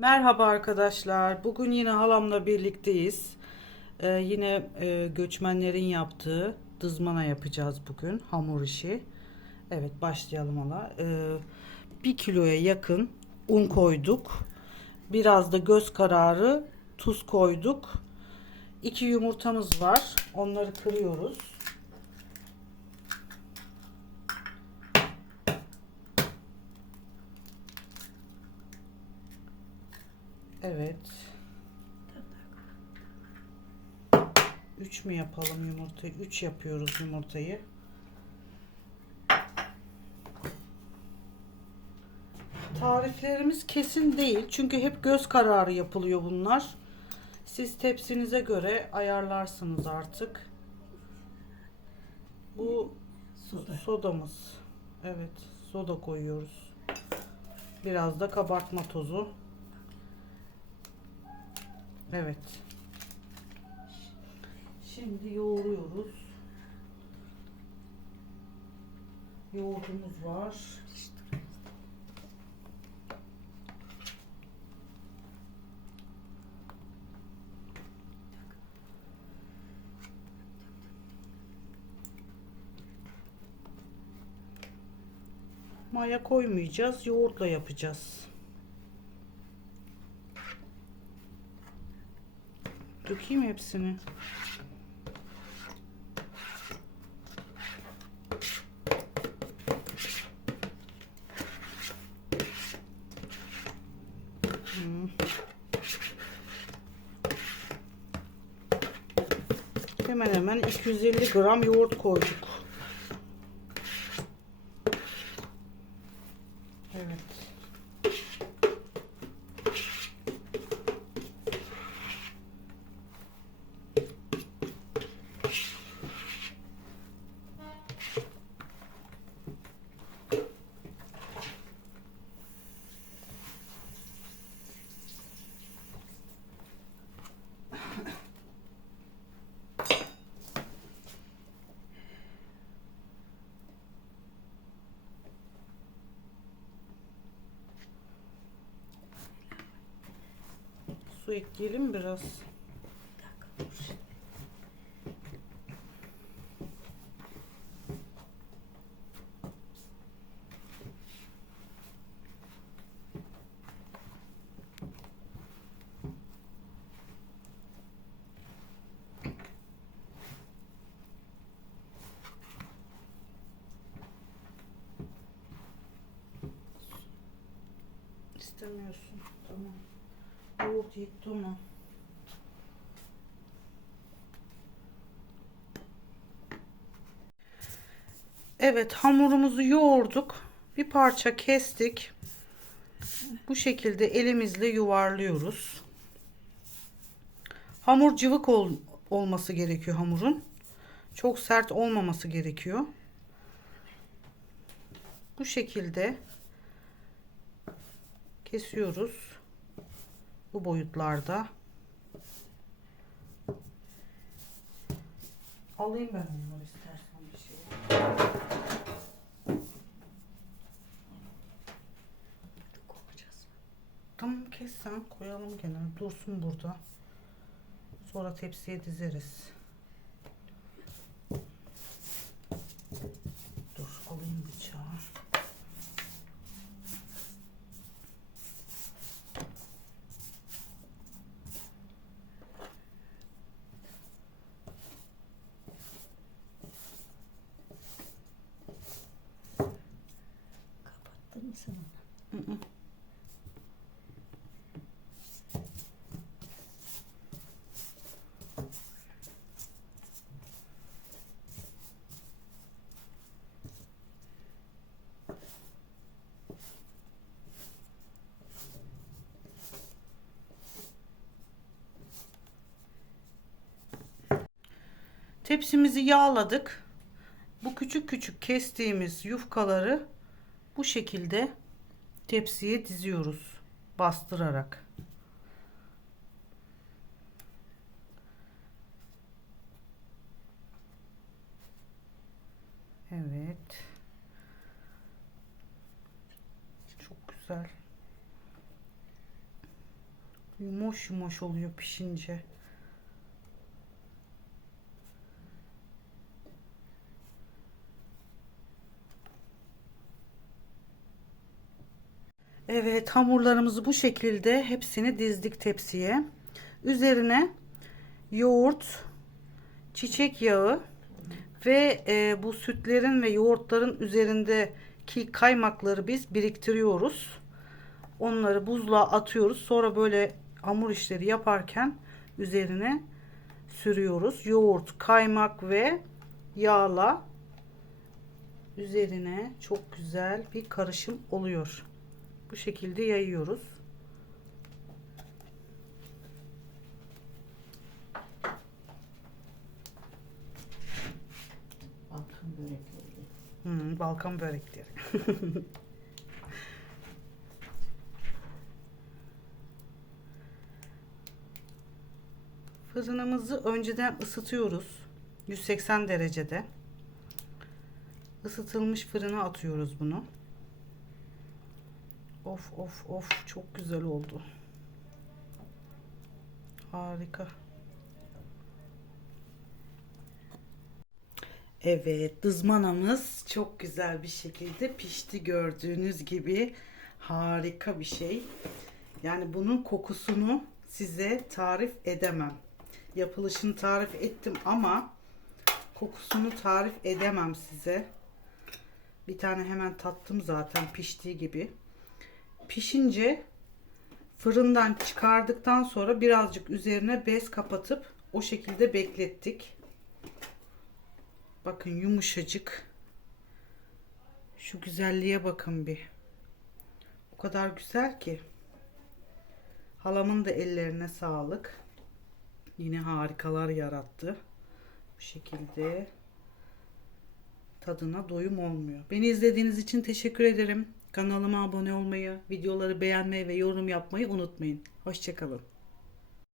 Merhaba arkadaşlar. Bugün yine halamla birlikteyiz. Ee, yine e, göçmenlerin yaptığı dızmana yapacağız bugün. Hamur işi. Evet başlayalım hala. Ee, bir kiloya yakın un koyduk. Biraz da göz kararı tuz koyduk. İki yumurtamız var. Onları kırıyoruz. Evet. 3 mü yapalım yumurtayı? 3 yapıyoruz yumurtayı. Tariflerimiz kesin değil. Çünkü hep göz kararı yapılıyor bunlar. Siz tepsinize göre ayarlarsınız artık. Bu Soda. sodamız. Evet, soda koyuyoruz. Biraz da kabartma tozu. Evet. Şimdi yoğuruyoruz. Yoğurdumuz var. Maya koymayacağız. Yoğurtla yapacağız. Dökeyim hepsini. Hmm. Hemen hemen 250 gram yoğurt koyduk. Evet. Su ekleyelim biraz. İstemiyorsun. Tamam. Ona. Evet hamurumuzu yoğurduk. Bir parça kestik. Bu şekilde elimizle yuvarlıyoruz. Hamur cıvık ol, olması gerekiyor hamurun. Çok sert olmaması gerekiyor. Bu şekilde kesiyoruz bu boyutlarda. Alayım ben onları istersen bir şey. Tamam kes sen koyalım gene dursun burada. Sonra tepsiye dizeriz. Tepsimizi yağladık. Bu küçük küçük kestiğimiz yufkaları bu şekilde tepsiye diziyoruz bastırarak. Evet. Çok güzel. Yumuş yumuş oluyor pişince. Evet hamurlarımızı bu şekilde hepsini dizdik tepsiye. Üzerine yoğurt, çiçek yağı ve e, bu sütlerin ve yoğurtların üzerindeki kaymakları biz biriktiriyoruz. Onları buzluğa atıyoruz. Sonra böyle hamur işleri yaparken üzerine sürüyoruz. Yoğurt, kaymak ve yağla üzerine çok güzel bir karışım oluyor. Bu şekilde yayıyoruz. Balkan börekleri. Hmm, Balkan börekleri. Fırınımızı önceden ısıtıyoruz. 180 derecede. Isıtılmış fırına atıyoruz bunu. Of of of çok güzel oldu. Harika. Evet, dızmanamız çok güzel bir şekilde pişti gördüğünüz gibi. Harika bir şey. Yani bunun kokusunu size tarif edemem. Yapılışını tarif ettim ama kokusunu tarif edemem size. Bir tane hemen tattım zaten piştiği gibi. Pişince fırından çıkardıktan sonra birazcık üzerine bez kapatıp o şekilde beklettik. Bakın yumuşacık. Şu güzelliğe bakın bir. O kadar güzel ki. Halamın da ellerine sağlık. Yine harikalar yarattı. Bu şekilde tadına doyum olmuyor. Beni izlediğiniz için teşekkür ederim. Kanalıma abone olmayı, videoları beğenmeyi ve yorum yapmayı unutmayın. Hoşçakalın.